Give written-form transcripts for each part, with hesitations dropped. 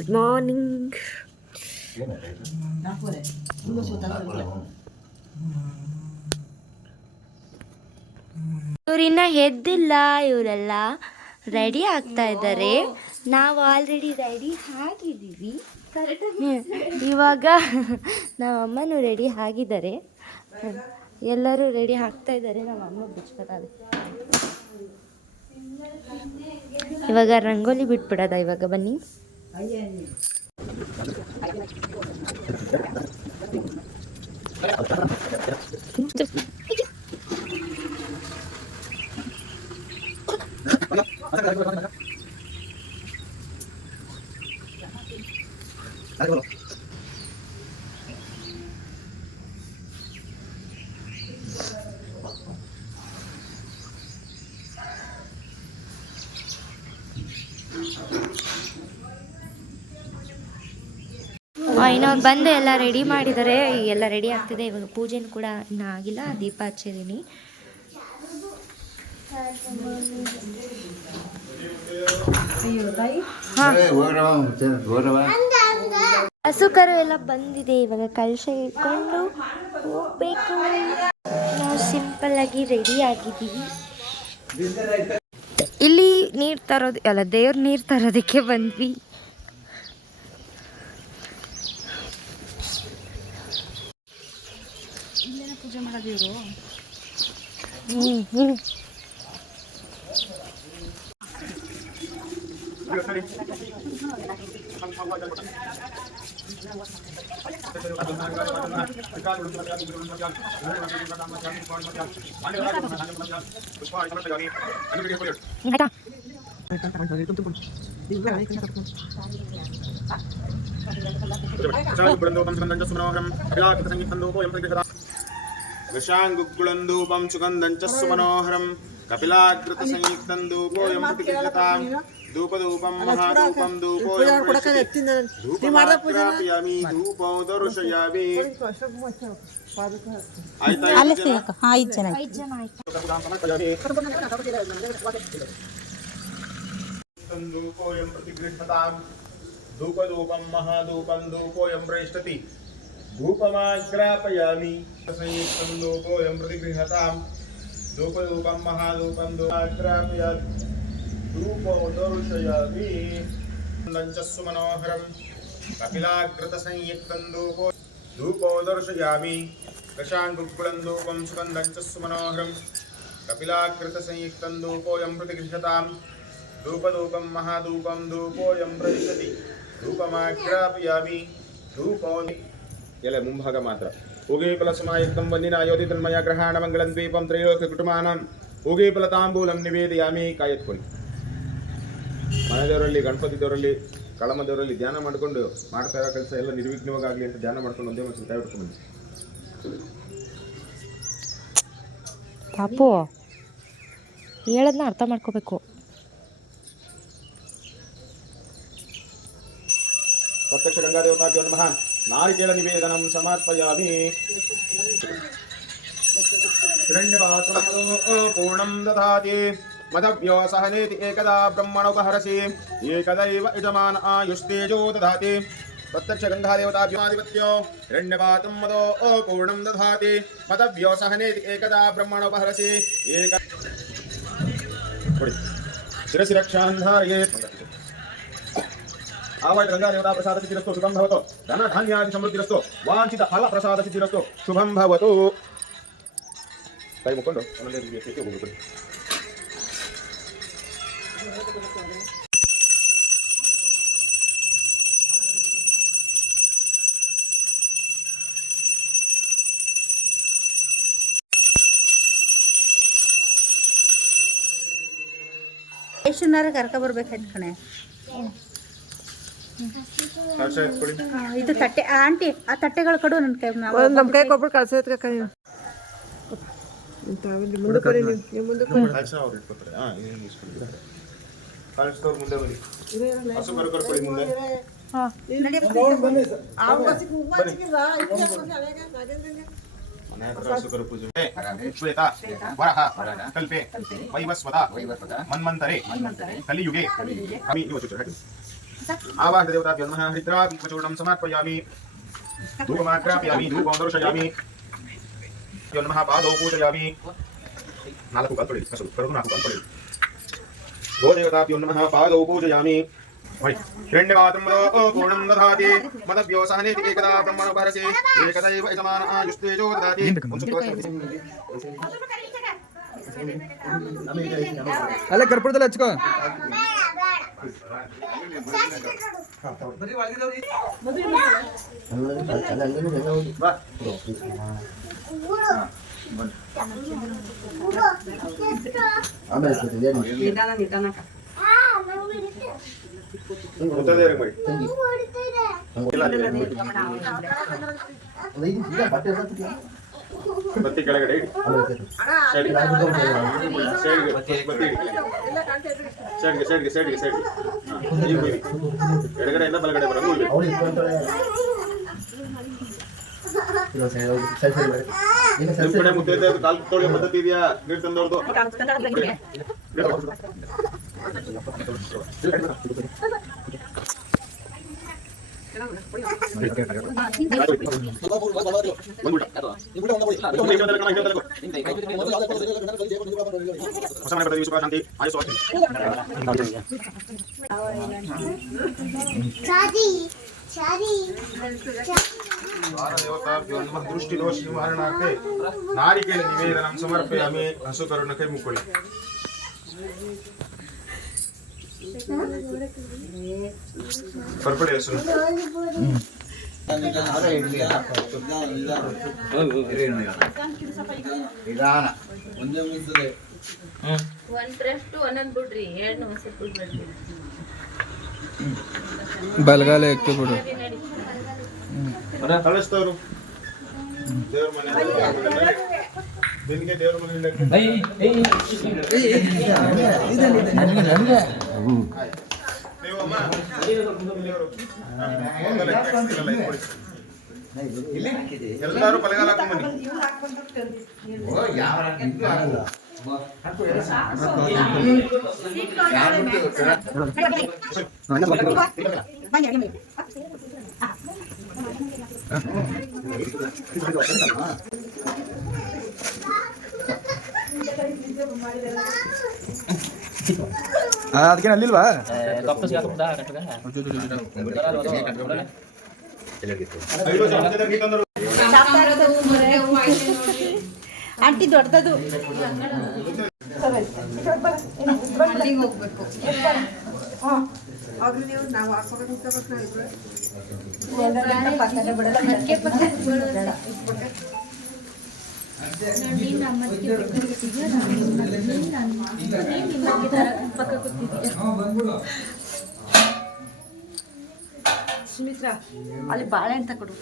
Good morning. ಇವರಿನ್ನ ಎದ್ದಿಲ್ಲ, ಇವರೆಲ್ಲ ready ಆಗ್ತಾ ಇದ್ದಾರೆ. ನಾವು ಆಲ್ರೆಡಿ ರೆಡಿ ಆಗಿದ್ದೀವಿ. ಇವಾಗ ನಮ್ಮ ಅಮ್ಮನೂ ರೆಡಿ ಆಗಿದ್ದಾರೆ. ಎಲ್ಲರೂ ರೆಡಿ ಆಗ್ತಾ ಇದ್ದಾರೆ. ನಮ್ಮ ಅಮ್ಮ ಬಿಚ್ಕೊತಾರೆ. ಇವಾಗ ರಂಗೋಲಿ ಬಿಟ್ಬಿಡೋದ. ಇವಾಗ ಬನ್ನಿ. ಇನ್ನೊಂದು ಬಂದು ಎಲ್ಲ ರೆಡಿ ಮಾಡಿದ್ದಾರೆ. ಎಲ್ಲ ರೆಡಿ ಆಗ್ತಿದೆ. ಇವಾಗ ಪೂಜೆನೂ ಕೂಡ ಇನ್ನೂ ಆಗಿಲ್ಲ. ದೀಪ ಹಚ್ಚಿದ್ದೀನಿ. ಹಸು ಕರು ಎಲ್ಲ ಬಂದಿದೆ. ಇವಾಗ ಕಳಶ ಇಟ್ಕೊಂಡು ಹೋಗ್ಬೇಕು. ನಾವು ಸಿಂಪಲ್ ಆಗಿ ರೆಡಿ ಆಗಿದ್ದೀವಿ. ಇಲ್ಲಿ ನೀರು ತರೋದು ಅಲ್ಲ, ದೇವ್ರ ನೀರು ತರೋದಕ್ಕೆ ಬಂದ್ವಿ. ಪೂಜೆ ಮಾಡೋದು ಇವರು. ವಿಷಾಂಗುಗ್ಗುಳಂದೂಪಂ ಸುಗಂಧಂಚಸ್ಸು ಮನೋಹರಂ ಕಪಿಲಾಗ್ರತ ಸಂಯುಕ್ತಂ ಧೂಪೋಯಂ ಪ್ರತಿಗೃಹತಾಂ ಧೂಪಧೂಪಂ ಮಹಾಧೂಪಂ ಧೂಪೋಯಂ ಧೂಪಮಾಗ್ರಾಪಯಾಮಿ ಧೂಪಂ ದರ್ಶಯಾಮಿ. ಧೂಪೋಯಂ ಪ್ರತಿಗೃಹತಾಂ ಧೂಪಧೂಪಂ ಮಹಾಧೂಪಂ ಧೂಪೋಯಂ ಪ್ರೇಷ್ಠತಿ ಧೂಪಮಾಗ್ರಾಪಯಾಮಿ ಸಂಯುಕ್ತಂ ಧೂಪೋಯಂ ಪ್ರತಿಗೃಹತಾಂ ಧೂಪಧೂಪಂ ಮಹಾಧೂಪಂ ಧೂಪಮಾಗ್ರಾಪಯಾಮಿ ಧೂಪಂ ದರ್ಶಯಾಮಿ. ದಂಚಸ್ಸು ಮನೋಹರಂ ಕಪಿಲಾಗ್ರತ ಸಂಯುಕ್ತಂ ಧೂಪೋ ದರ್ಶಯಾಮಿ. ಕಶಾಂಗುಗ್ಗುಳಂ ಧೂಪಂ ಸುಗಂಧಂಚಸ್ಸು ಮನೋಹರಂ ಕಪಿಲಾಗ್ರತ ಸಂಯುಕ್ತಂ ಧೂಪೋಯಂ ಪ್ರತಿಗೃಹತಾಂ ಧೂಪಧೂಪಂ ಮಹಾಧೂಪಂ ಧೂಪೋಯಂ ಪ್ರವಿಶತಿ ಧೂಪಮಾಗ್ರಾಪಯಾಮಿ ಧೂಪೋ. ಎಲ್ಲ ಮುಂಭಾಗ ಮಾತ್ರ. ಉಗೀಫಲ ಸಮಾಯುಕ್ತಂ ವಂದಿನ ಅಯೋಧಿ ತನ್ಮಯ ಗ್ರಹಾಣ ಮಂಗಳಂ ದ್ವೀಪಂ ತ್ರೈಲೋಕ್ಯ ಕುಟುಂಬಾನಾಂ ಉಗೀಫಲ ತಾಂಬೂಲಂ ನಿವೇದಯಾಮಿ. ಕಾಯತ್ಕೊಳ್ಳಿ. ಮನೆದೇವರಲ್ಲಿ, ಗಣಪತಿ ದೇವರಲ್ಲಿ, ಕಳಮ ದೇವರಲ್ಲಿ ಧ್ಯಾನ ಮಾಡಿಕೊಂಡು ಮಾಡ್ತಾ ಇರೋ ಕೆಲಸ ಎಲ್ಲ ನಿರ್ವಿಘ್ನವಾಗಲಿ ಅಂತ ಧ್ಯಾನ ಮಾಡ್ಕೊಂಡು ಒಂದೇ ಒಂದು ತಾಯಿ ಹಿಡ್ಕೊಂಡು ಬನ್ನಿ. ಪಾಪು ಹೇಳೋದನ್ನ ಅರ್ಥ ಮಾಡ್ಕೋಬೇಕು. ಪ್ರತ್ಯಕ್ಷ ಗಂಗಾದೇವತಾಭ್ಯೋ ನಮಃ. ನಾರಿಕೇಳ ನಿವೇದನಂ ಸಮರ್ಪಯಾಮಿ. ಹಿರಣ್ಯಪಾತ್ರಂ ಪೂರ್ಣಂ ದಧಾತಿ ಮದವ್ಯೋ ಸಹನೇತಿ ಏಕದಾ ಬ್ರಹ್ಮಣೋಪಹರಸಿ ಏಕದೈವ ಯಜಮಾನ ಆಯುಸ್ತೇಜೋ ದಧಾತಿ. ಪ್ರತ್ಯಕ್ಷ ಗಂಗಾದೇವತಾಭ್ಯಾಧಿಪತ್ಯೋ ಹಿರಣ್ಯಪಾತ್ರಂ ಮದೋ ಪೂರ್ಣಂ ದಧಾತಿ ಮದವ್ಯೋ ಸಹನೇತಿ ಏಕದಾ ಬ್ರಹ್ಮಣೋಪಹರಸಿ ಏಕ ಶಿರಸಿ ರಕ್ಷಾಂಧಾರಯೇತ್. ಆವಾಯ ಗಂಗಾದೇವತಾ ಪ್ರಸಾದ ಸಿದ್ಧಿರಸ್ತು ಶುಭಂ ಭವತು. ಧನ ಧಾನ್ಯಾದಿ ಸಮೃದ್ಧಿರಸ್ತು. ವಾಂಛಿತ ಫಲ ಪ್ರಸಾದ ಸಿದ್ಧಿರಸ್ತು ಶುಭಂ ಭವತು. ಕೈ ಮುಕ್ಕೊಂಡು ಹೋಗ್ಬಿಟ್ಟು ಎಷ್ಟುನಾರ ಕರ್ಕ ಬರ್ಬೇಕಾಯ್ತು ಕಣೆ. ಇದು ತಟ್ಟೆ ಆಂಟಿ, ಆ ತಟ್ಟೆಗಳು ಕೊಡು ನನ್ನ ಕೈ. ನಮ್ಮ ಕೈ ಕೊಟ್ಬಿಟ್ಟು ಕಳ್ಸೈತೆ ಕೈ. ಮುಂದೆ ಬರೀ ನೀವು ಮುಂದೆ ಕಲ್ಪೆ ವೈವಸ್ವತ ಮನ್ವಂತರೆ ಕಲಿಯುಗೆ. आवाहन देवताभ्यो नमः हरिद्राभिचूर्णं समर्पयामि धूपमाग्रापयामि धूपं दर्शयामि यो नमः पादौ पूजयामि नालकु कल्पडि कसु करुणा नालकु कल्पडि गोदेवताभ्यो नमः पादौ पूजयामि हिरण्यवातं पूर्णं दधाति मदभ्यो सहनेति एकदा ब्रह्मणो भरसे एकदैव यजमान आयुस्तेजो ददाति ಅಲ್ಲೇ ಕರ್ಪೂರದಲ್ಲಿ ಹಚ್ಕೋ ಬತ್ತಿ ಕೆಳಗಡೆ ಎಡಗಡೆಯಿಂದ ಬಲಗಡೆ ಬರೋದು ನಿಮ್ ಕಡೆ ಮುತ್ತೈದೆ ಕಾಲ್ ತೊಳೆ ಪದ್ಧತಿ ಇದೆಯಾ ನೀರು ತಂದವ್ರದ್ದು दृष्टिदोष निवारणार्थे नारिकेल निवेदनं समर्पयामि हसुकरुण कೈ ಮುಕ್ಕೊಳ್ಳಿ पर्पड़े हेसु ನಿಧಾನ ಒಂದೇ ಮುಗಿಸ್ತದೆ 1+2 ಅನ್ನೋದು ಬಿಡ್ರಿ 2 ಒಂದ್ಸಲ ಬಿಡ್ರಿ ಬಲಗಾಲ ಎಕ್ಕೆ ಬಿಡು ಕಳಿಸ್ತವರು ದೇವರ ಮನೆ ದಿನಕ್ಕೆ ದೇವರ ಮನೆಯಿಂದ ಎಲ್ಲರೂ ಬಲಗಾಲ ಹಾಕೊಂಡ್ ಅದಕ್ಕೇನು ಅಲ್ಲಿಲ್ವಾ ಆಂಟಿ ದೊಡ್ಡದು ಹೋಗ್ಬೇಕು ನಾವು ಹಾಕೋಬೇಕು ಸುಮಿತ್ರಾ ಅಲ್ಲಿ ಬಾಳೆ ಅಂತ ಕೊಡು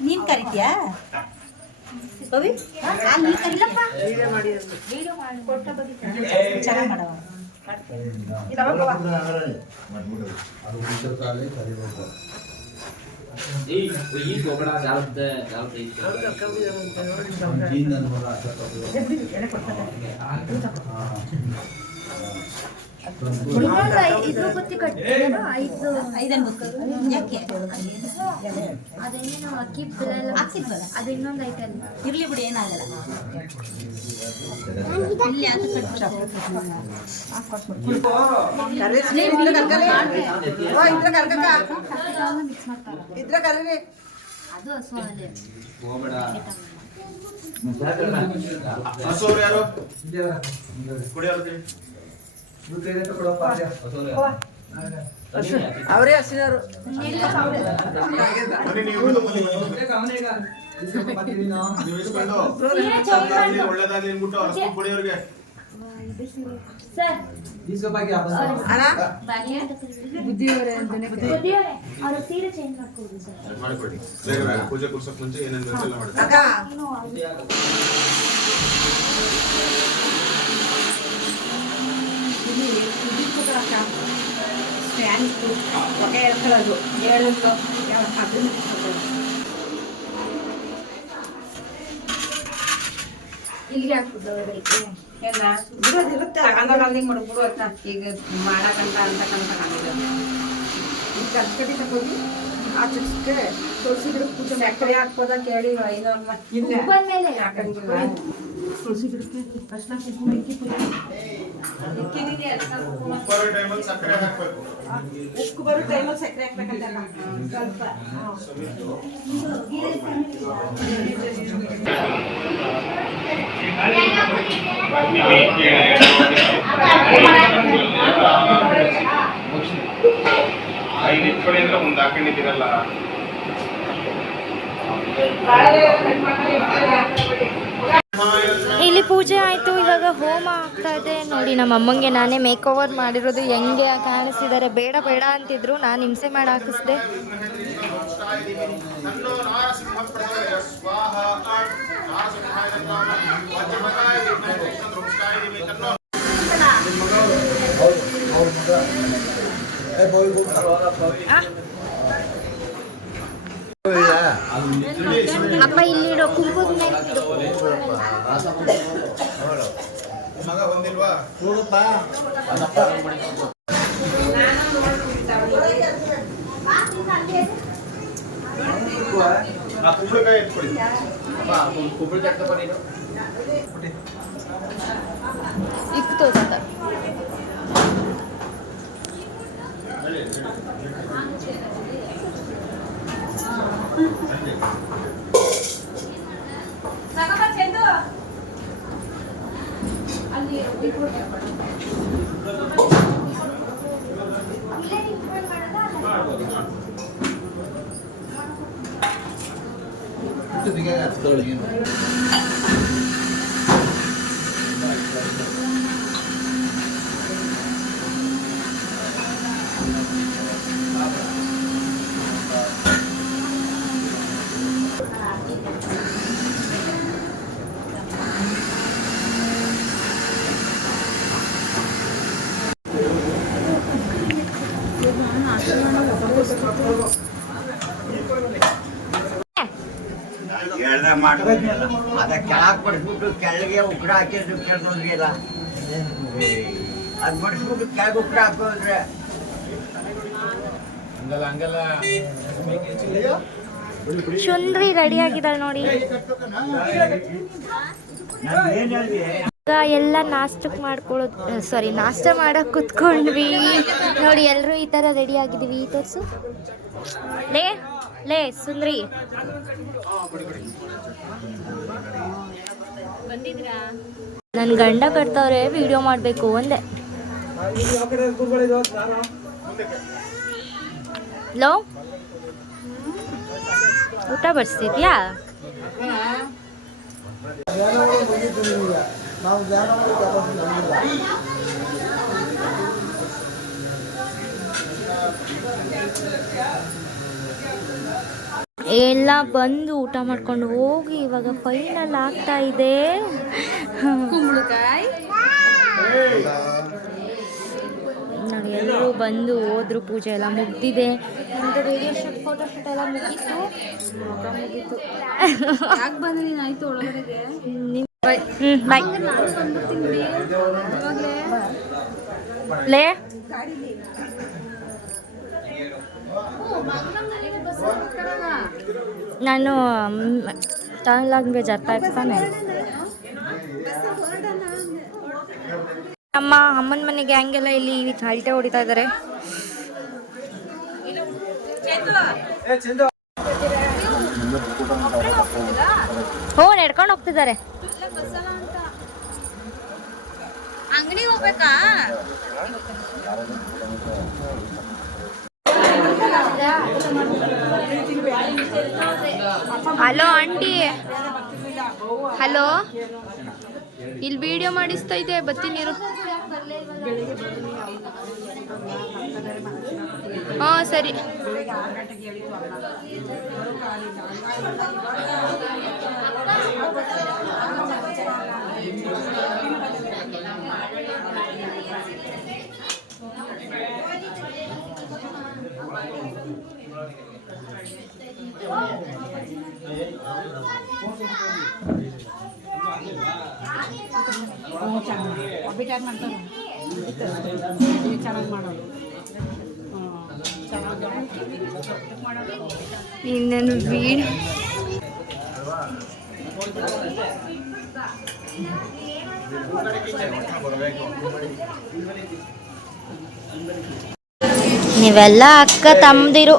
ನೀನ್ ಕರಿತೀಯಾ ಚೆನ್ನಾಗಿ ಮಾಡವ ಇದು ಗೊತ್ತಿ ಐದನ್ ಯಾಕೆ ಅದೇನೇನು ಅಕ್ಕಿ ಹಾಕಿದ್ವಲ್ಲ ಅದು ಇನ್ನೊಂದು ಐಟಮ್ ಇರ್ಲಿ ಬಿಡಿ ಏನಾಗಲ್ಲ ಇಲ್ಲಿ ಅದು ಇದ್ರ ಕರೀರಿ ಅದು ಹಸು ಅದೇ ಹಸುವ್ರು ಯಾರು ಕುಡಿಯೋರು ಅವರೇ ಹಸಿನವರು ಒಳ್ಳೇದಾಗ್ಲಿ ಅನ್ಬಿಟ್ಟು ಕುಡಿಯೋರ್ಗೆ ಸರ್ ಬುದ್ಧಿಯವರೇ ಅಂತಾನೆ ಅವ್ರ ಸೀರೆ ಚೇಂಜ್ ಮಾಡ್ಕೊಡಿ ಸರ್. ಮಾಡಿಕೊಡಿ ಬೇಗ ಬೇಗ ಪೂಜೆ ಕೂರ್ಸೋಕ್ ಮುಂಚೆ ಏನೇನು ಬೇಕು ಎಲ್ಲ ಮಾಡಿ. ಅಕ್ಕ ಸ್ಟ್ಯಾಂಡ್ ಹೊಗೆ ಎಳ್ಕೊಳ್ಳೋದು ಅದನ್ನ ಇಲ್ಲಿಗೆ ಹಾಕ್ಬಿಟ್ಟು ಎಲ್ಲ ಬಿಡೋದಿರುತ್ತೆ ತಗೊಂಡೋಗಿ ಮಾಡ್ಬಿಡು ಅಂತ ಈಗ ಮಾಡಕಂತ ಅಂತಕ್ಕಂತ ಕಾಣಿಲ್ಲ ಈಗ ಕಟ್ಕಟಿ ತಗೋಗಿ ಆ ಚುಚ್ಕೆ ತುಳಸಿ ಗಿಡಕ್ಕೆ ಪೂಜೆ ಸಕ್ಕರೆ ಹಾಕ್ಬೋದ ಕೇಳಿ 500 ಇಲ್ಲ ಬಂದ್ಮೇಲೆ ಹಾಕಂಗಿಲ್ಲ ತುಳಸಿ ಗಿಡಕ್ಕೆ ಕಷ್ಟ ಕುಂಕುಮ ಬರೋ ಟೈಮಲ್ಲಿ ಸಕ್ಕರೆ ಹಾಕ್ಬೇಕು. ಉಕ್ಕು ಬರೋ ಟೈಮಲ್ಲಿ ಸಕ್ಕರೆ ಹಾಕ್ಬೇಕಂತಲ್ಲ ಸ್ವಲ್ಪ ಐದು ಇಟ್ಕೊಳ್ಳಿ ಅಂದ್ರೆ ಮುಂದೆ ಹಾಕೊಂಡಿದ್ದೀರಲ್ಲ. ಇಲ್ಲಿ ಪೂಜೆ ಆಯಿತು. ಇವಾಗ ಹೋಮ ಆಗ್ತಾ ಇದೆ ನೋಡಿ. ನಮ್ಮ ಅಮ್ಮಂಗೆ ನಾನೇ ಮೇಕ್ ಓವರ್ ಮಾಡಿರೋದು. ಹೆಂಗೆ ಕಾಣಿಸ್ತಿದ್ದಾರೆ. ಬೇಡ ಬೇಡ ಅಂತಿದ್ರು, ನಾನು ಹಿಂಸೆ ಮಾಡಿ ಹಾಕಿಸ್ದೆ. ಅಪ್ಪ ಇಲ್ಲಿಡೋ ಕುಂಕುಮದ ಮೇಲೆ ಇಡು. ಮಗ ಬಂದಿಲ್ವಾ? ಕುಂಬಳಕಾಯಿ ಎತ್ಕೊಳ್ಳಿ. ಇಕ್ತು ಸತ ಹೇಳ್ದೆ ಮಾಡಬೇಕಿಲ್ಲ ಅದ ಕೆಳಗೆ ಬಡಿಸ್ಬಿಟ್ಟು ಕೆಳಗೆ ಉಗ್ರ ಹಾಕಿದ್ರೆ ನೋಡ್ರಿಲ್ಲ ಅದು ಬಡಿಸ್ಬಿಟ್ಟು ಕೆಳಗೆ ಉಗ್ರ ಹಾಕೋದ್ರೆ ಚುಂದ್ರಿ ರೆಡಿ ಆಗಿದ್ದಾಳೆ ನೋಡಿ. ಈಗ ಎಲ್ಲ ನಾಷ್ಟಕ್ಕೆ ಮಾಡ್ಕೊಳ್ಳೋದು ನಾಷ್ಟ ಮಾಡಕ್ಕೆ ಕುತ್ಕೊಂಡ್ವಿ ನೋಡಿ. ಎಲ್ಲರೂ ಈ ಥರ ರೆಡಿ ಆಗಿದ್ದೀವಿ. ತೋರಿಸು ಲೇ ಸುಂದ್ರಿ. ನನ್ನ ಗಂಡ ಕಟ್ತವ್ರೆ, ವಿಡಿಯೋ ಮಾಡಬೇಕು ಒಂದೇ. ಲೋ ಊಟ ಬಡಿಸ್ತಿದ್ಯಾ? ಎಲ್ಲ ಬಂದು ಊಟ ಮಾಡ್ಕೊಂಡು ಹೋಗಿ ಇವಾಗ ಫೈನಲ್ ಆಗ್ತಾ ಇದೆ. ಕುಂಬಳಕಾಯಿ ನೋಡಿ ಎಲ್ಲರೂ ಬಂದು ಹೋದ್ರು. ಪೂಜೆ ಎಲ್ಲ ಮುಗ್ದಿದೆ. ನಮ್ಮದು ವಿಡಿಯೋ ಶೂಟ್ ಫೋಟೋ ಶೂಟ್ ಎಲ್ಲ ಮುಗೀತು. ಯಾಕೆ ಬಂದ್ರೆ ನೀನು ಆಯ್ತು ಒಳಗಡೆಗೆ ಬಾಯ್. ನಾನು ಬಂದ್ಬಿಡ್ತೀನಿ ಬಿಡಿ ಇವಾಗಲೇ. ಲೇ ನಾನು ತಮಿಳ್ ಲ್ಯಾಂಗ್ವೇಜ್ ಅರ್ಥ ಆಯ್ತು ತಾನೆ? ಅಮ್ಮನ ಮನೆ ಗ್ಯಾಂಗೆಲ್ಲ ಇಲ್ಲಿ ಹಲ್ಟೆ ಹೊಡಿತಾ ಇದ್ದಾರೆ. ಹ್ಞೂ ನಡ್ಕೊಂಡು ಹೋಗ್ತಿದ್ದಾರೆ. ಅಂಗಡಿಗೆ ಹೋಗ್ಬೇಕಾ? Hello aunty. ಹಲೋ ಇಲ್ಲಿ ವಿಡಿಯೋ ಮಾಡಿಸ್ತೈತೆ ಬತ್ತೀನಿರು. ಹಾಂ ಸರಿ. ಇನ್ನೇನು ವೀಡಿಯೋ ನೀವೆಲ್ಲ ಅಕ್ಕ ತಮ್ಮದಿರು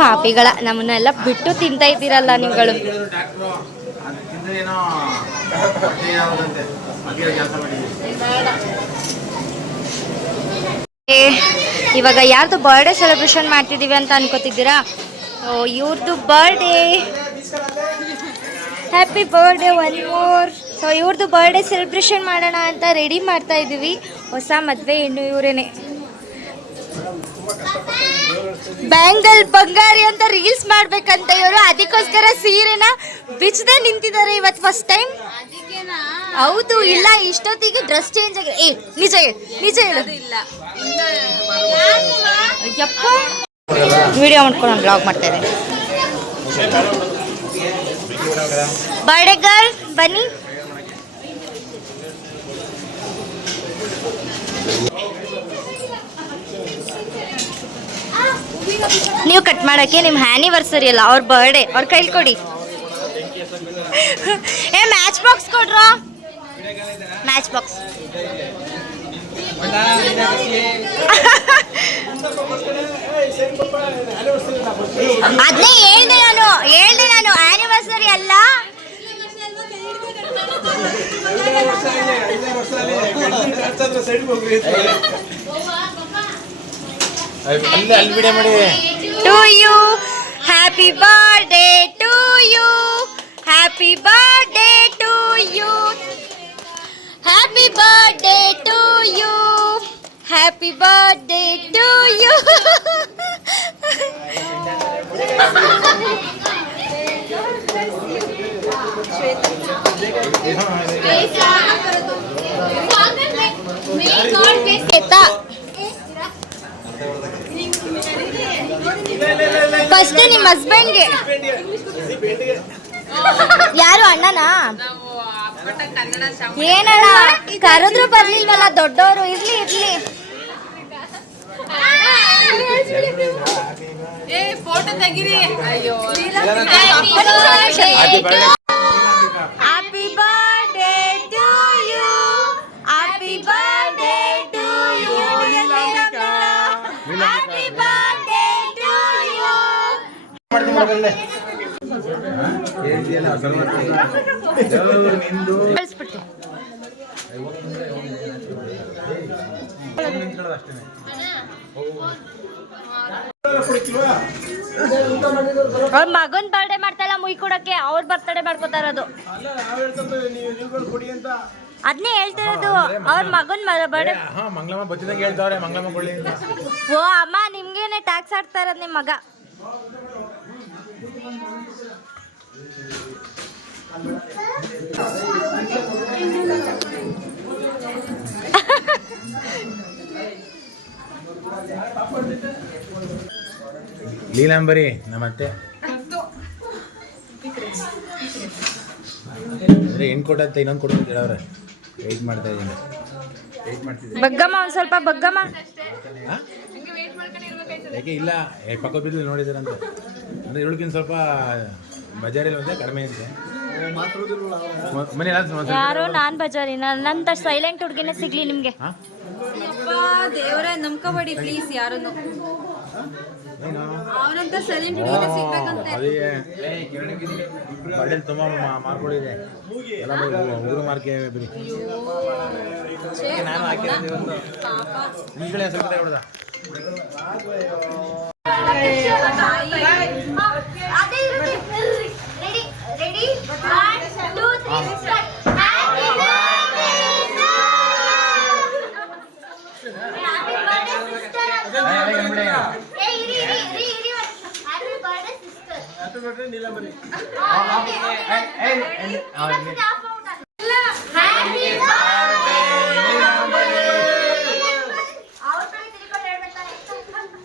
ಪಾಪಿಗಳ ನಮ್ಮನ್ನೆಲ್ಲ ಬಿಟ್ಟು ತಿಂತಾ ಇದ್ದೀರಲ್ಲ ನೀವುಗಳು. ಇವಾಗ ಯಾರ್ದು ಬರ್ಡೇ ಸೆಲೆಬ್ರೇಷನ್ ಮಾಡ್ತಿದ್ದೀವಿ ಅಂತ ಅನ್ಕೋತಿದ್ದೀರಾ? ಇವ್ರದ್ದು birthday, happy birthday one more. So ಇವ್ರದ್ದು ಬರ್ಡೇ ಸೆಲೆಬ್ರೇಷನ್ ಮಾಡೋಣ ಅಂತ ರೆಡಿ ಮಾಡ್ತಾ ಇದ್ದೀವಿ. ಹೊಸ ಮದುವೆ ಹೆಣ್ಣು ಇವರೇನೆ. ಬ್ಯಾಂಗಲ್ ಬಂಗಾರಿ ಅಂತ ರೀಲ್ಸ್ ಮಾಡ್ಬೇಕಂತ ಇವರು, ಅದಕ್ಕೋಸ್ಕರ ಸೀರೆನ ಬಿಚ್ಚದೆ ನಿಂತಿದ್ದಾರೆ ಇವತ್ತು ಫಸ್ಟ್ ಟೈಮ್. ಹೌದು, ಇಲ್ಲ ಇಷ್ಟೊತ್ತಿಗೆ ಡ್ರೆಸ್ ಚೇಂಜ್ ಆಗಿದೆ. ನಿಜ ಹೇಳು, ನಿಜ ಹೇಳು. ಅಯ್ಯಪ್ಪ, ವಿಡಿಯೋ ಮಾಡ್ಕೊಂಡು ಬ್ಲಾಗ್ ಮಾಡ್ತಾ ಇದ್ದೀನಿ. ಬರ್ಡೇ ಗರ್ಲ್ ಬನ್ನಿ. ನೀವು ಕಟ್ ಮಾಡೋಕ್ಕೆ ನಿಮ್ಮ ಆ್ಯನಿವರ್ಸರಿ ಅಲ್ಲ, ಅವ್ರ ಬರ್ಡೇ. ಅವ್ರ ಕೈಲಿ ಕೊಡಿ. ಮ್ಯಾಚ್ ಬಾಕ್ಸ್ ಕೊಡ್ರ, ಮ್ಯಾಚ್ ಬಾಕ್ಸ್. ಅದನ್ನೇ ಹೇಳ್ದೆ ನಾನು ಆ್ಯನಿವರ್ಸರಿ ಅಲ್ಲ. To you, happy birthday to you, happy birthday to you, happy birthday to you, happy birthday to you. First ನಿಮ್ಮ ಹಸ್ಬೆಂಡ್ಗೆ. ಯಾರು ಅಣ್ಣನಾ? ಏನಣ್ಣ ಕರೆದ್ರು ಬರ್ಲಿಲ್ವಲ್ಲ ದೊಡ್ಡವರು. ಇರ್ಲಿ ಇರ್ಲಿ. ಫೋಟೋ ತೆಗಿರಿ. ಅಯ್ಯೋ, happy birthday to you, happy birthday to you, happy birthday to you. ಕಳಿಸ್ಬಿಟ್ಟು ಅವ್ರ ಮಗನ್ ಬರ್ಡೇ ಮಾಡ್ತಾಳ ಮುಯ್ ಕೊಡಕ್ಕೆ, ಅವ್ರ ಬರ್ತಡೇ ಮಾಡ್ಕೋತಾ ಇರೋದು. ಅದನ್ನೇ ಹೇಳ್ತಾ ಇರೋದು, ಅವ್ರ ಮಗನ್ ಬರ್ಡೇ. ಮಂಗಳಮ್ಮ ಬಚ್ಚಿದಂಗೆ ಹೇಳ್ತಾವ್ರೆ, ಮಂಗಳಮ್ಮ ಕೊಡ್ಲಿ. ಓ ಅಮ್ಮ, ನಿಮ್ಗೇನೆ ಟ್ಯಾಕ್ಸ್ ಆಡ್ತಾ ಇರೋದು ನಿಮ್ಮ ಮಗ. ಲೀಲಾಂಬರಿ ನಮ್ಮತ್ತೆ ಹೆಣ್ಣು ಕೊಟ್ಟಂತ ಇನ್ನೊಂದು ಕೊಟ್ಟು ಕೇಳವ್ರೆ. ವೆಯ್ಟ್ ಮಾಡ್ತಾ ಇದ್ದೀನಿ. ಬಗ್ಗಮ್ಮ, ಒಂದು ಸ್ವಲ್ಪ ಬಗ್ಗಮ್ಮ. ಯಾಕೆ ಇಲ್ಲ, ಪಕ್ಕ ಬಿದ್ದು ನೋಡಿದಾರಂತ ಅಂದರೆ ಇವಳಿಗಿನ ಸ್ವಲ್ಪ ಬಜಾರಲ್ಲಿ ಒಂದೇ ಕಡಿಮೆ ಅಂತೆ. ಮನೆ ಯಾರೋ ನಾನ್ ಬಜಾರಿ, ನನ್ನಂತ ಸೈಲೆಂಟ್ ಹುಡುಗಿನೇ ಸಿಗ್ಲಿ ನಿಮ್ಗೆ. ದೇವರೇ ನಂಬ್ಕೋಬೇಡಿ ಪ್ಲೀಸ್ ಯಾರನ್ನು. ಅವನಂತ ಸೈಲೆಂಟ್ ಹುಡುಗಿನ ಸಿಗ್ಬೇಕಂತೆ. ಬರ್ಡೇಲಿ ತುಂಬ ಮಾರ್ಕೊಂಡಿದೆ ಎಲ್ಲ ಉಗುರು ಮಾರ್ಕೆ ಬಿಡಿ. ನಾನು ಹಾಕಿರೋದು ಈ ಕಡೆ ಸ್ವಲ್ಪ ಹೊಡೆದ. Ready 1 2 3 start.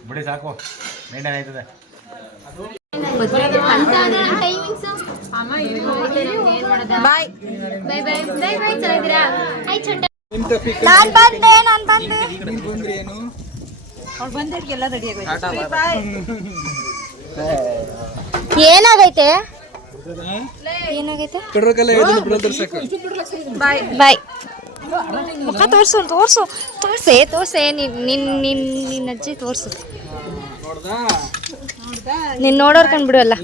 ಬಿಡಿ ಸಾಕು ಮೇಂಟೈನ್ ಆಯ್ತದೆ. ಬಾಯ್ ಬಾಯ್ ಬಾಯ್ ಬಾಯ್ ಬಾಯ್ ಚೆನ್ನಾಗಿದ್ದೀರಾ? ನಾನ್ ಬಂದೆ ಏನಾಗೈತೆ ಏನಾಗೈತೆ ಬಾಯ್ ಬಾಯ್ ಮುಖ ತೋರ್ಸೆ ನಿನ್ನ ಅಜ್ಜಿ ತೋರ್ಸು. ನೀನ್ ನೋಡೋರ್ ಕಂಡ್ಬಿಡುವಲ್ಲ.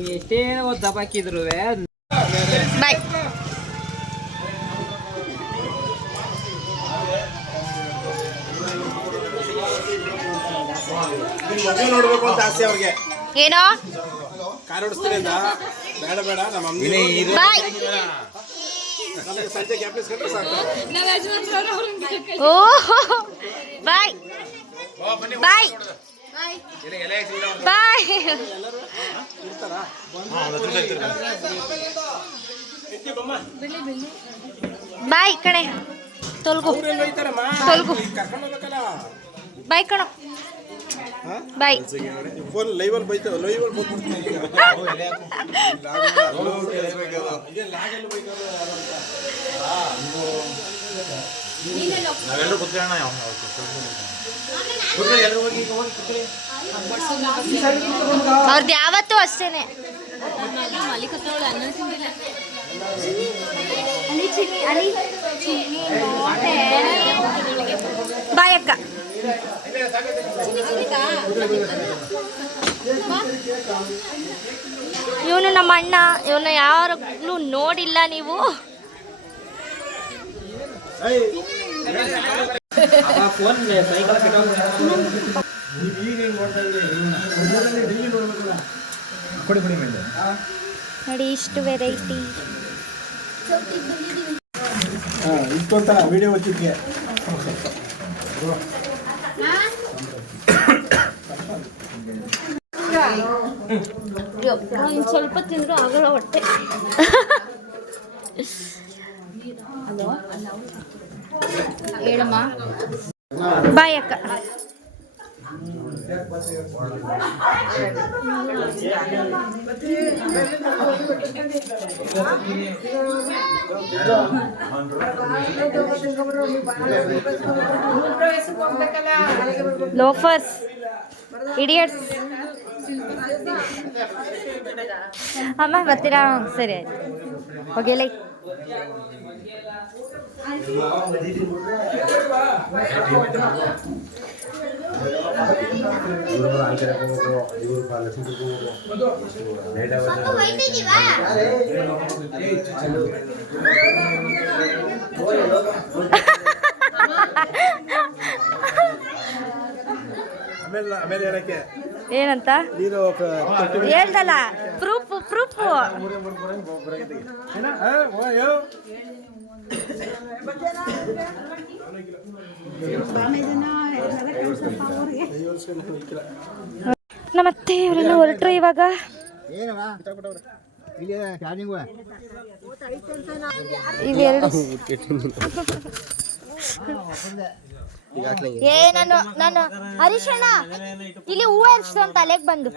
ಬಾಯ್ ನೋಡ್ಬೇಕು ಅಂತ ಆಸೆ ಅವ್ರಿಗೆ. ಏನೋ ಕಾರ್ ಓಡಿಸ್ತೀನಿ ಬೇಡ ಬೇಡ ನಮ್ಮ ಬಾಯ್ ಸಂಜೆ ಕ್ಯಾಪ್ಟನ್ಸ್ ಕಟ್ಟರೆ ಸಾಕು. ಓ ಬಾಯ್ ಬಾಯ್ ಬಾಯ್ ಬಾಯ್ ಕಣೆ ತೊಲ್ಗು ಬಾಯ್ ಕಣ ಬಾಯ್. ಫೋನ್ ಲೈವಲ್ಲಿ ಬೈತಾವ ಲೈವಲ್ಲಿ ನಾವೆಲ್ಲರೂ ಕುತ್ಕೊಳ್ಳೋಣ. ಅವ್ರದ್ದು ಯಾವತ್ತೂ ಅಷ್ಟೇನೆ. ಬಾಯ್ ಅಕ್ಕ. ಇವನು ನಮ್ಮ ಅಣ್ಣ, ಇವನು ಯಾವಾಗಲೂ ನೋಡಿಲ್ಲ ನೀವು. ನೋಡಿ ಇಷ್ಟು ವೆರೈಟಿ. ವಿಡಿಯೋ వచ్చిದ್ಕೆ ಸ್ವಲ್ಪ ತಿಂದ್ರು ಆಗಲ್ಲ ಹೊಟ್ಟೆ. ಹೇಳಮ್ಮ ಬಾಯ್ ಅಕ್ಕ. Loafers idiots. ಅಮ್ಮ ಬರ್ತೀರಾ? ಸರಿ ಆಯ್ತು ಹೋಗಿಲ್ಲ. ಏನಂತ ಹೇಳ್ದಲ್ಲ, ಪ್ರೂಫ್ ನಮ್ಮತ್ತೆ ಇವರೆಲ್ಲ ಹೊರಟ್ರು ಇವಾಗ. ಇವೆರಡು ನಾನು ಹರೀಶಣ್ಣ ಇಲ್ಲಿ ಹೂವು ಎರ್ಸ್ತು ಅಂತ ತಲೆಗೆ ಬಂದು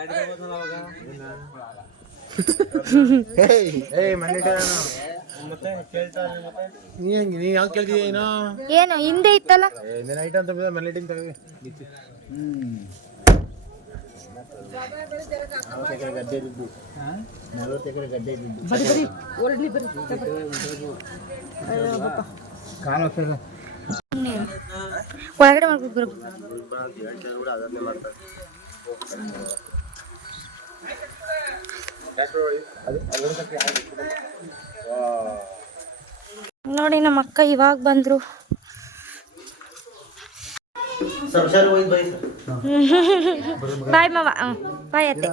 ಏನು ಹಿಂದೆ ಇತ್ತಲ್ಲ. ಒಳಗಡೆ ಮಾಡ್ಬೇಕು. ನೋಡಿ ನಮ್ಮ ಅಕ್ಕ ಇವಾಗ ಬಂದ್ರು. ಬಾಯ್ ಮಾವ. ಬಾಯ್ ಅತ್ತೆ.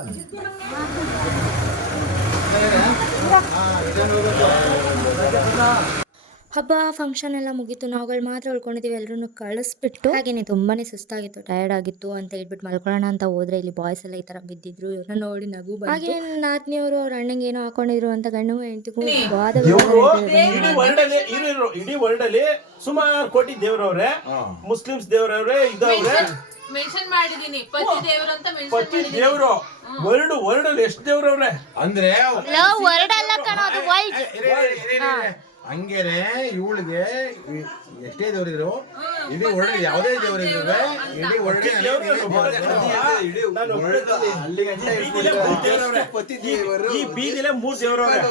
ಹಬ್ಬ ಫಂಕ್ಷನ್ ಎಲ್ಲ ಮುಗೀತು, ನಾವುಗಳು ಮಾತ್ರ ಉಳ್ಕೊಂಡಿದ್ದೀವಿ. ಎಲ್ಲರೂ ಕಳಿಸ್ಬಿಟ್ಟು ಹಾಗೇನೆ ತುಂಬಾನೇ ಸುಸ್ತಾಗಿತ್ತು, ಟಯರ್ಡ್ ಆಗಿತ್ತು ಅಂತ ಹೇಳ್ಬಿಟ್ಟು ಮಲ್ಕೊಳ್ಳೋಣ ಅಂತ ಹೋದ್ರೆ ಇಲ್ಲಿ ಬಾಯ್ಸ್ ಎಲ್ಲ ಈ ತರ ಬಿದ್ದಿದ್ರು. ಇವ್ರನ್ನ ನೋಡಿ ನಗು ಬಂತು. ಹಾಗೆ ನಾತ್ನಿಯವರು ಅವ್ರ ಅಣ್ಣಂಗೆ ಏನೋ ಹಾಕೊಂಡಿದ್ರು ಅಂತ ಗಂಡು ಹೆಂಡತಿಗೂ ಇಡೀ ವರ್ಲ್ಡ್ ಅಲ್ಲಿ ಸುಮಾರು ಕೋಟಿ ದೇವರವ್ರೆ, ಮುಸ್ಲಿಮ್ಸ್ ದೇವರವ್ರೆ, ಇದವ್ರೆ. ಮೆನ್ಷನ್ ಮಾಡಿದೀನಿ ಪತಿ ದೇವರು ಅಂತ ಪತಿ ದೇವ್ರು ವರ್ಲ್ಡ್ ಅಲ್ಲಿ ಎಷ್ಟು ದೇವ್ರವ್ರೆ ಅಂದ್ರೆ ವರ್ಡ್ ಅಲ್ಲ ಕಣೋದು, ವರ್ಲ್ಡ್. ಹಂಗೇನೆ ಇವಳಿಗೆ ಎಷ್ಟೇ ದೇವರಿದ್ರು ಇಡೀ ವರ್ಲ್ಡ್ ಯಾವುದೇ ದೇವರಿದ್ರು ಇಡೀ ವರ್ಲ್ಡ್ ಈ ಬೀದಿಲೆ ಮೂರ್ ದೇವರವ್ರೆ,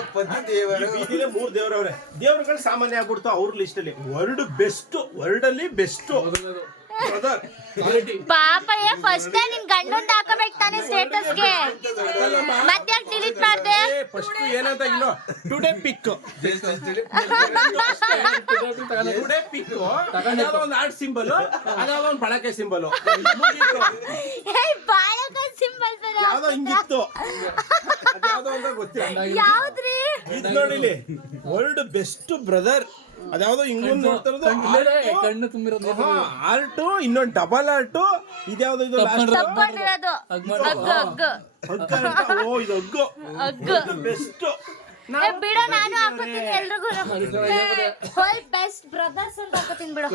ಬೀದಿಲೆ ಮೂರ್ ದೇವರವ್ರೆ. ದೇವ್ರುಗಳು ಸಾಮಾನ್ಯ ಆಗ್ಬಿಡ್ತು ಅವ್ರ ಲಿಸ್ಟ್ ಅಲ್ಲಿ. ವರ್ಲ್ಡ್ ಅಲ್ಲಿ ಬೆಸ್ಟ್ ಪಾಪ ಫಸ್ಟ್ ಟೈಮ್ ನಿನ್ ಗಂಡಂತ ಹಾಕಬೇಕು ತಾನೇ ಸ್ಟೇಟಸ್ಗೆ, ಮತ್ತೆ ಯಾಕೆ ಡಿಲೀಟ್ ಮಾಡ್ದೆ? ಫಸ್ಟ್ ಏನಂತ ಇನ್ನು ಟುಡೇ ಪಿಕ್ ಅದಾವ ಒಂದು ಆರ್ಟ್ ಸಿಂಬಲ್, ಅದಾವ ಒಂದು ಬಳಕೆ ಸಿಂಬಲ್, ಬಾಳಕ ಸಿಂಬಲ್ ಯಾವ್ದೋ ಹಿಂಗಿತ್ತು, ಅದ್ಯಾವ್ದೋ ಅಂತ ಗೊತ್ತಿಲ್ಲ. ಯಾವ್ದ್ರಿ ಇದು ನೋಡಿಲಿ ವರ್ಲ್ಡ್ ಬೆಸ್ಟ್ ಬ್ರದರ್, ಅದ್ಯಾವ್ದೋ ಹಿಂಗೊಂದು ನೋಡ್ತಾರದು ಕಣ್ಣು ತುಂಬಿರೋದು ಆರ್ಟು, ಇನ್ನೊಂದು ಡಬಲ್ ಆರ್ಟು, ಇದ್ಯಾವ್ದು ಇದು ತಪ್ಕೊಂಡಿರೋದು ಓ ಇದು ಹಗ್ಗು ಬೆಸ್ಟ್. ಬಿಡೋ, ನಾನು ಹಾಕೋತೀನಿ ಎಲ್ರಿಗೂ. ಬೆಸ್ಟ್ ಬ್ರದರ್ಸ್ ಅಂತ ಹಾಕೋತೀನಿ ಬಿಡೋ.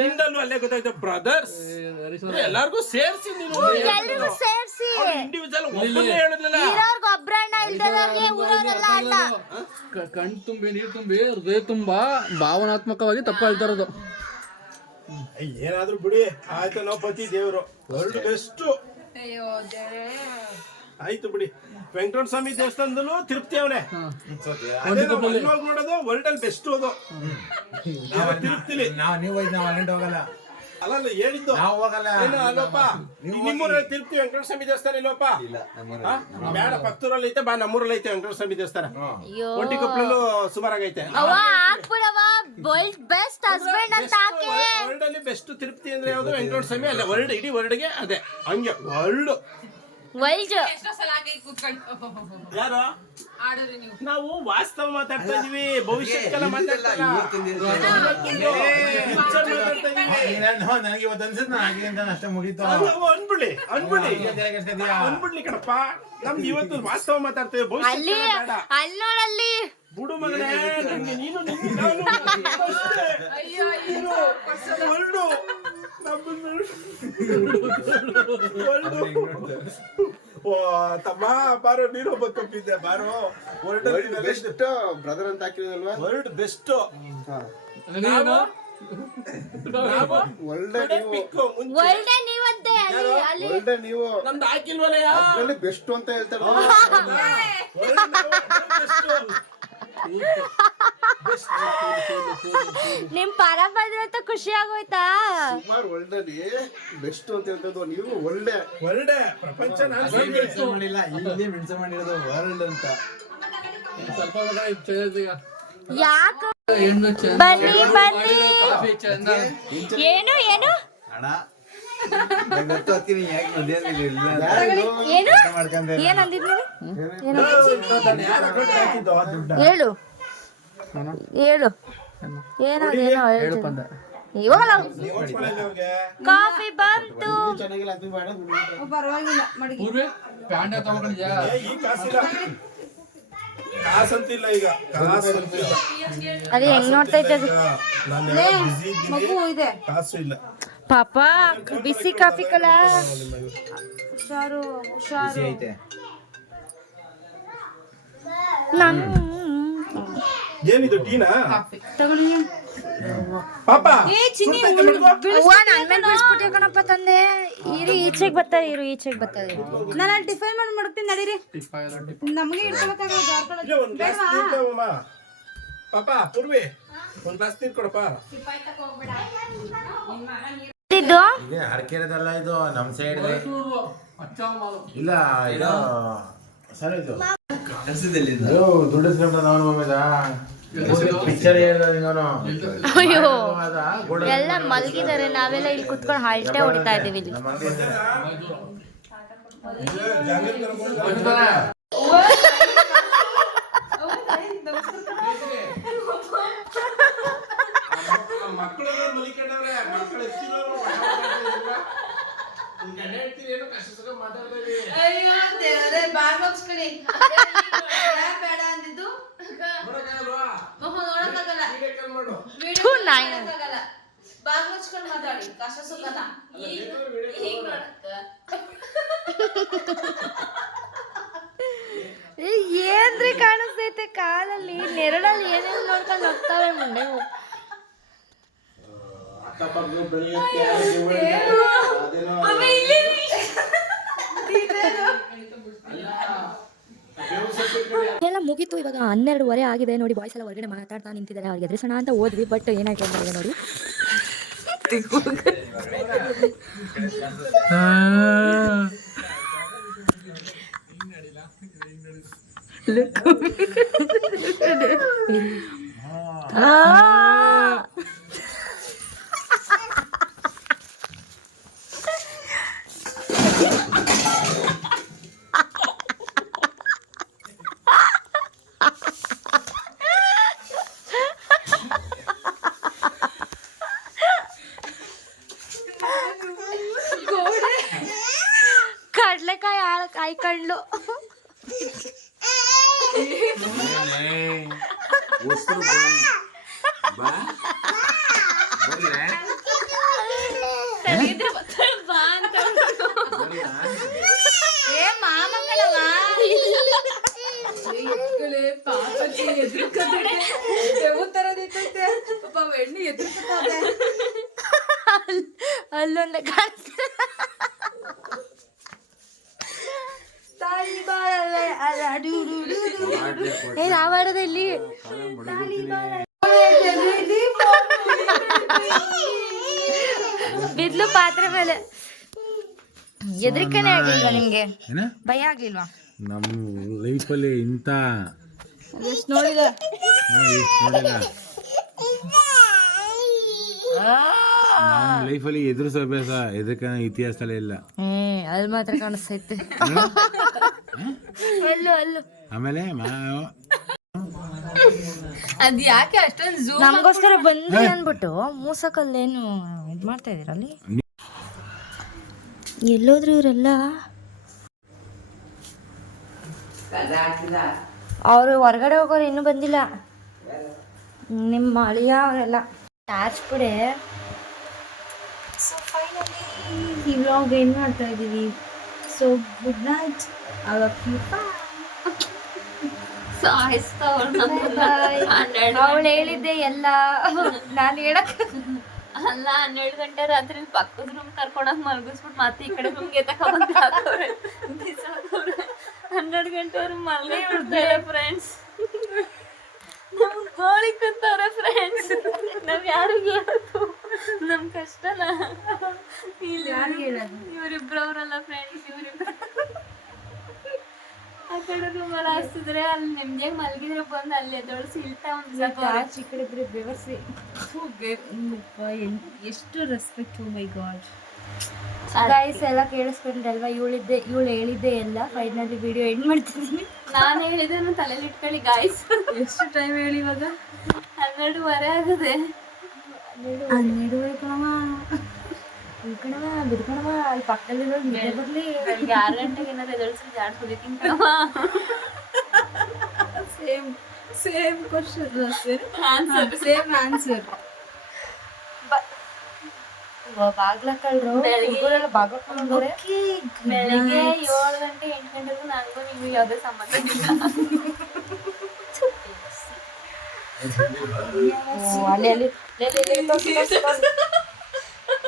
ನಿಂದಲ್ಲೂ ಅಲ್ಲೇ ಗೊತ್ತಾಯ್ತು ಬ್ರದರ್ಸ್, ಎಲ್ಲಾರ್ಗು ಸೇರ್ಸಿ ನೀನು, ಎಲ್ರಿಗೂ ಸೇರ್ಸಿ. ಇಂಡಿವಿಜುವಲ್ ಒಬ್ಬನೇ ಹೇಳಿದ್ನಲ್ಲ. ಇರೋರ್ಗ ಒಬ್ರಣ್ಣ ಇಲ್ದವ್ರಿಗೆ ಊರವರೆಲ್ಲ ಅಣ್ಣ. ಕಣ್ ತುಂಬಿ ನೀರು ತುಂಬಿ ಹೃದಯ ತುಂಬಾ ಭಾವನಾತ್ಮಕವಾಗಿ ತಪ್ಪು ಹೇಳ್ತಾ ಇರೋದು. ಏನಾದ್ರು ಬಿಡಿ, ಆಯ್ತು ನಾವು ಪತಿ ದೇವ್ರು ವರ್ಲ್ಡ್ ಬೆಸ್ಟ್. ಆಯ್ತು ಬಿಡಿ. ವೆಂಕಟರಮಣ ಸ್ವಾಮಿ ದೇವಸ್ಥಾನದಲ್ಲೂ ತಿರುಪ್ತಿ ಅವನೇ ಹೋಗಿ ನೋಡೋದು ವರ್ಲ್ಡ್ ಅಲ್ಲಿ ಬೆಸ್ಟ್. ಅದು ತಿರುಪ್ತಿಲಿ ನೀವು ನಾವು ಅಲ್ಲಿಂದ ಹೋಗಲ್ಲ, ಅಲ್ಲ ಹೇಳಿದ್ದು ನಾವು ಹೋಗಲ್ಲ. ಅಲ್ಲಪ್ಪ, ನಿಮ್ಮೂರಲ್ಲಿ ತಿರುಪ್ತಿ ವೆಂಕಟರಮಣ ಸ್ವಾಮಿ ದೇವಸ್ಥಾನ ಇಲ್ಲಪ್ಪ? ಬೇಡ, ಪಕ್ಕದೂರಲ್ಲಿ ಐತೆ ಬಾ, ನಮ್ಮೂರಲ್ಲಿ ಐತೆ ವೆಂಕಟರಮಣ ಸ್ವಾಮಿ ದೇವಸ್ಥಾನ. ಒಟ್ಟಿಕೊಪ್ಪಲಲ್ಲೂ ಸುಮಾರಾಗೈತೆ. ಅವ ಹಾಕ್ಬಿಡವ, ವರ್ಲ್ಡ್ ಬೆಸ್ಟ್ ಹಸ್ಬೆಂಡ್ ಅಂತ ಹಾಕಿ. ವರ್ಲ್ಡ್ ಅಲ್ಲಿ ಬೆಸ್ಟ್ ತಿರುಪ್ತಿ ಅಂದ್ರೆ ಯಾವ್ದು? ವೆಂಕಟರಮಣ ಸ್ವಾಮಿ. ಅಲ್ಲ ವರ್ಲ್ಡ್, ಇಡೀ ವರ್ಲ್ಡ್ಗೆ ಅದೇ ಹಂಗೆ ವರ್ಲ್ಡ್. ಎಷ್ಟೋ ಸಲ ಆಗಿ ಕೂತ್ಕೊಂಡು ಯಾರು ಆಡೋರಿ ನೀವು. ನಾವು ವಾಸ್ತವ ಮಾತಾಡ್ತಾ ಇದೀವಿ, ಭವಿಷ್ಯಕ್ಕೆಲ್ಲ ಮಾತಾಡ್ತಾ ಇಲ್ಲ. ನನಗೆ ಇವತ್ತು ಅನ್ಸುತ್ತೆ ನಾನು ಆಗಿದೆ ಅಂತ ಅಷ್ಟೇ ಮುಗೀತು. ಅನ್ಬಿಡ್ಲಿ ಕಣಪ್ಪ, ನಮ್ದು ಇವತ್ತು ವಾಸ್ತವ ಮಾತಾಡ್ತೇವೆ, ಅಲ್ಲಿ ಭವಿಷ್ಯ ಅಲ್ಲಿ ನೋಡಲ್ಲಿ ಬುಡು ಮಗನೇ. ನನಗೆ ನೀನು ಹೊರಡು ಓ ತಮ್ಮ ಬಾರೋ, ನೀನು ಬಕ್ಕಿದ್ದೆ ಬಾರೋ. ಬೆಸ್ಟ್ ಬ್ರದರ್ ಅಂತ ಹಾಕಿರೋದಲ್ವಾ? World best. ವರ್ಲ್ಡ್ ನೀವಂತೆ ಅಲ್ಲಿ ನೀವು ನಮ್ದು ಹಾಕಿಲ್ವಲ್ಲ ಬೆಸ್ಟ್ ಅಂತ ಹೇಳ್ತಾರೆ. ನಿಮ್ ಪರ ಬಂದ್ರಂತ ಖುಷಿ ಆಗೋಯ್ತಾ? ಸುಮಾರು ವರ್ಲ್ಡ್ ಅಲ್ಲಿ ಬೆಸ್ಟ್ ಅಂತ ಹೇಳ್ತದ್ದು ನೀವು. ಒಳ್ಳೆ ಪ್ರಪಂಚ ಮಾಡಿಲ್ಲ, ಇಲ್ಲಿ ಮೆಣಸು ಮಾಡಿರೋದು ವರ್ಲ್ಡ್ ಅಂತ. ಯಾಕ ಬನ್ನಿ ಬನ್ನಿ. ಏನು ಏನು ಅಣ್ಣ ಗೊತ್ತಾಗ್ತೀನಿ ಯಾಕೆ ಏನು ಏನಂದಿದ್ನಿ? ಹೇಳು ಹೇಳು, ಏನೋ ಹೇಳು. ಇವಾಗ ಕಾಫಿ ಬಂತು. ಪರವಾಗಿಲ್ಲ ಮಡಗಿ. ಈ ಕಾಸಿಲ್ಲ, ಕಾಸಂತಿಲ್ಲ ಈಗ, ಕಾಸಂತಿಲ್ಲ. ಅದೇ ಹೆಂಗ್ ನೋಡ್ತೈತೆ ಅದು? ಮಗು ಇದೆ, ಕಾಸು ಇಲ್ಲ. ಪಾಪ ಬಿಸಿ ಕಾಫಿ ಕಲ. ಹುಷಾರು ಹುಷಾರು. ಏನಿದು ಟೀನಾ? ತಗೊಳ್ಳಿ. ಪಾಪ ನನ್ ಮೇಲೆ ಬಿಡಿಸ್ಬಿಟ್ಟೆ ಕಣಪ್ಪ ತಂದೆ. ಇರು ಈಚೆಗೆ ಬರ್ತಾರೆ, ಈಚೆಗೆ ಬರ್ತಾರೆ. ನಾನು ಅಲ್ಲಿ ಟಿಫನ್ ಮಾಡಿ ಮಾಡ್ತೀನಿ, ನಡೀರಿ. ನಮಗೆ ಇಟ್ಕೊಳಕ್ಕಾಗಲ್ಲ. ಒಂದ್ ಗ್ಲಾಸ್ ನೀರ್ ತಗೊಮ್ಮ. ಪಾಪ ಪೂರ್ವಿ ಒಂದ್ ಗ್ಲಾಸ್ ನೀರ್ ಕೊಡಪ್ಪ. ಇದು ಹರಕೆರದಲ್ಲ, ಇದು ನಮ್ ಸೈಡ್ ಇಲ್ಲ. ಇದು ಸರ್ ಇದು ದುಡ್ಡಿಸ್ಕೊಂಡ ನಾವು ಪಿಕ್ಚರ್ ಅಯ್ಯೋ ಎಲ್ಲ ಮಲಗಿದ್ದಾರೆ, ನಾವೆಲ್ಲ ಇಲ್ಲಿ ಕುತ್ಕೊಂಡು ಹಲ್ಟೆ ಹೊಡಿತಾ ಇದೀವಿ ಇಲ್ಲಿ. ಮಕ್ಕಳು ಮಲಿಕೊಂಡವ್ರೆ ಮಕ್ಕಳು ಹೆಚ್ಚಿನವರು ಗಂಡ ಹೇಳ್ತೀನಿ ಏನೋ ಕಷ್ಟ ಸುಖ ಮಾತಾಡ್ತಾ ಇದೀವಿ. ಅಯ್ಯೋ ದೇವರೇ ಬಾಗ್ಲೋಗ್ಸ್ಕೊಳ್ಳಿ ಬೇಡ ಅಂದಿದ್ದು ನೋಡಕ್ಕಾಗಲ್ವಾ? ನೋಡಕ್ಕಾಗಲ್ಲ ವಿಡಿಯೋ ಕಾಲ್ ಮಾಡು. ವಿಡಿಯೋ ನೋಡಕ್ಕಾಗಲ್ಲ ಬಾಗ್ಲೋಗ್ಸ್ಕೊಂಡು ಮಾತಾಡಿ ಕಷ್ಟ ಸುಖನ ಹೀಗ್ ನೋಡಕ್ಕ ಏನ್ರಿ ಕಾಣಿಸ್ತೈತೆ ಕಾಲಲ್ಲಿ ನೆರಳಲ್ಲಿ ಏನೇನು ನೋಡ್ಕೊಂಡು ಹೋಗ್ತಾವೆ ಮುಂದೆ ಅಕ್ಕಪಕ್ಕ ಬೆಳೆಯುತ್ತೆ ಅದೇನೋ ಎಲ್ಲ ಮುಗೀತು. ಇವಾಗ 12:30 ಆಗಿದೆ ನೋಡಿ. ಬಾಯ್ಸ್ ಎಲ್ಲ ಹೊರಗಡೆ ಮಾತಾಡ್ತಾ ನಿಂತಿದ್ದಾರೆ. ಅವ್ರಿಗೆ ಎದುರಿಸೋಣ ಅಂತ ಹೋದ್ವಿ, ಬಟ್ ಏನಾಯ್ತು ಅಂತ ನೋಡಿ. ಕಡ್ಲೆಕಾಯಿ ಹಾಳು ಕಾಯ್ಕೊಂಡ್ಲು. ಅಲ್ಲೊಂದ ಏನ್ ಆವಾಡದ ಇಲ್ಲಿ ಬಿದ್ಲು ಪಾತ್ರೆ ಮೇಲೆ. ಎದ್ರಿಕೆನೆ ಆಗ್ಲಿಲ್ವಾ ನಿಮ್ಗೆ? ಭಯ ಆಗ್ಲಿಲ್ವಾ? ನಮ್ಮ ಲೈಫಲ್ಲಿ ಇಂಥ ನೋಡಿದ ನಮ್ಮ ಲೈಫಲ್ಲಿ ಎದುರಿಸೋ ಅಭ್ಯಾಸ ಎದಕ್ಕೆ ಇತಿಹಾಸದಲ್ಲೇ ಇಲ್ಲ. ಅಲ್ಲಿ ಮಾತ್ರ ಕಾಣಿಸ್ತೈತೆ. ಅಲ್ಲೂ ಅಲ್ಲೂ ಆಮೇಲೆ ಅದ್ ಯಾಕೆ ಅಷ್ಟೊಂದು ನಮಗೋಸ್ಕರ ಬಂದ್ರಿ ಅನ್ಬಿಟ್ಟು ಮೂಸಕಲ್ಲೇನು ಇದ್ ಮಾಡ್ತಾ ಇದೀರ ಅಲ್ಲಿ? ಎಲ್ಲೋದ್ರು ಇವರೆಲ್ಲ? ಅವರು ಹೊರಗಡೆ ಹೋಗೋರು ಇನ್ನೂ ಬಂದಿಲ್ಲ. ನಿಮ್ಮ ಅಳಿಯ ಅವರೆಲ್ಲ ಹಚ್ಬಿಡೆ. ಸೊ ಫೈನಲಿ ಈ ವ್ಲಾಗ್ ಏನು ಮಾಡ್ತಾ ಇದ್ದೀವಿ. So good night. ಅವಳು ಹೇಳಿದ್ದೆ ಎಲ್ಲ ನಾನು ಹೇಳಕ್ ಅಲ್ಲ 12 ಗಂಟೆ ರಾತ್ರಿ ಪಕ್ಕದ ರೂಮ್ ಕರ್ಕೊಂಡೋಗಿ ಮಲಗಿಸ್ಬಿಟ್ಟು ಮತ್ತೆ ಈ ಕಡೆ ರೂಮ್ಗೆ ತಗೊಂಡ್ 12 ಗಂಟೆವರೆಗೂ ಮಲ್ಗೇ ಬಿಡ್ತಾರೆ ಫ್ರೆಂಡ್ಸ್. ನಮ್ಗೆ ಗೋಳಿ ಕುಂತವ್ರೆ ಫ್ರೆಂಡ್ಸ್. ನಾವ್ ಯಾರಿಗೆ ಹೇಳೋದು ನಮ್ ಕಷ್ಟನ? ಇವ್ರಿಬ್ರವ್ರಲ್ಲ ಫ್ರೆಂಡ್ಸ್, ಇವ್ರಿಬ್ರು ಆ ಕಡೆ ರೂಮಲ್ಲಿ ಹಾಸ್ತಿದ್ರೆ ಅಲ್ಲಿ ನೆಮ್ಮದಿಯಾಗಿ ಮಲಗಿದ್ರೆ ಬಂದು ಅಲ್ಲಿ ಎದೊಳಿಸಿ ಇಲ್ತಾ ಒಂದು ಚಿಕ್ಕಡಿದ್ರೆ ಬೆವರ್ಸಿ ಎಷ್ಟು ರೆಸ್ಪೆಕ್ಟ್. ಓ ಮೈ ಗಾಡ್ ಗೈಸ್ ಎಲ್ಲ ಕೇಳಿಸ್ಕೊಂಡ್ರಲ್ವಾ? ಇವಳು ಹೇಳಿದ್ದೆ ಎಲ್ಲ. ಫೈನಲಿ ವಿಡಿಯೋ ಎಂಡ್ ಮಾಡ್ತಿದ್ದೀನಿ. ನಾನು ಹೇಳಿದೆ ತಲೆಯಲ್ಲಿ ಇಟ್ಕೊಳ್ಳಿ ಗಾಯ್ಸ್. ಎಷ್ಟು ಟೈಮ್ ಹೇಳಿ ಇವಾಗ? 12:30 ಆಗದೆ. 12:30 ಕಣವ ಬಿಡ್ಕಣವ. ಅಲ್ಲಿ ಪಕ್ಕದಲ್ಲಿ ನಿದ್ದೆ ಬರ್ಲಿ. ಬೆಳಿಗ್ಗೆ 6 ಗಂಟೆಗೆ ಏನಾದ್ರು ಎದೊಳಿಸಿ ಜಾಡ್ ಕುಡಿತೀನಿ ಕಣವ. Same question same answer. ಬಾಗ್ಲಕ್ಕಳ್ರು ಹುಡುಗರೆಲ್ಲ ಬಾಗ್ಲಕ್ಕಂದ್ರೆ ಬೆಳಿಗ್ಗೆ 7 ಗಂಟೆ 8 ಗಂಟೆಗೂ ನನಗೂ ನೀವು ಯಾವುದೇ ಸಂಬಂಧ ಇಲ್ಲ.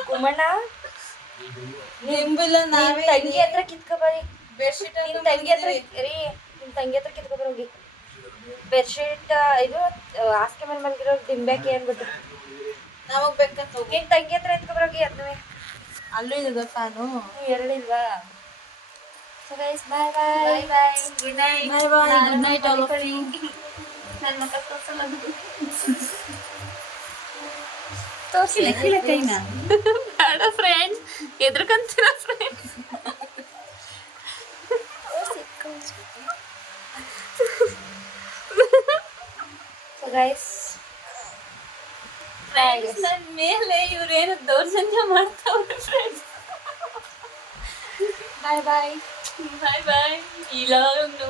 ಕುಮಣ್ಣ ನಿಮ್ ತಂಗಿ ಹತ್ರ ಕಿತ್ಕೊಬರಿ. ನಿಮ್ ತಂಗಿ ಹತ್ರ ರೀ, ನಿಮ್ ತಂಗಿ ಹತ್ರ ಕಿತ್ಕೊಬರೋಗಿ ಬೆಡ್ಶೀಟ್. ಇದು ಹಾಸಿಗೆ ಮೇಲೆ ಮಲಗಿರೋ ದಿಂಬ್ಯಾಕಿ ಅನ್ಬಿಟ್ಟು ನಮಗ್ ಬೇಕಂತ ನಿಮ್ ತಂಗಿ ಹತ್ರ ಎತ್ಕೊಬರೋಗಿ. ಅದನ್ನೇ ಅಲ್ಲೂ ಇದೆ ಫ್ಯಾನು. ಎರಡಿಲ್ವಾ? So guys bye bye bye. Good night. Bye bye. Good night all of you. ನನ್ನ ಮಕ್ಕ ತೋರ್ಸಲ್ಲ ತೋರಿಸಿಲ್ಲ ಕೈನ. ಬೇಡ ಫ್ರೆಂಡ್ಸ್, ಎದ್ರಕಂತೀರ ಫ್ರೆಂಡ್ಸ್. ಸೊ ಗೈಸ್ ಫ್ರೆಂಡ್ಸ್ ಮೇಲೆ ಇವ್ರೇನು ದೌರ್ಜನ್ಯ ಮಾಡ್ತಾವ್ರೆ ಫ್ರೆಂಡ್ಸ್. ಬಾಯ್ ಬಾಯ್ ಬಾಯ್ ಬಾಯ್. ಇಲಾನು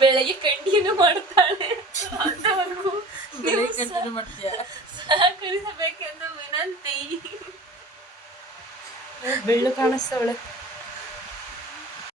ಬೆಳಗ್ಗೆ ಕಂಟಿನ್ಯೂ ಮಾಡ್ತಾಳೆ, ಅಂತವರೆಗೂ ನೀವು ಸಹಕರಿಸಬೇಕೆಂದು ವಿನಂತಿ. ಬೆಳ್ಳು ಕಾಣಿಸ್ತಾವಳೆ.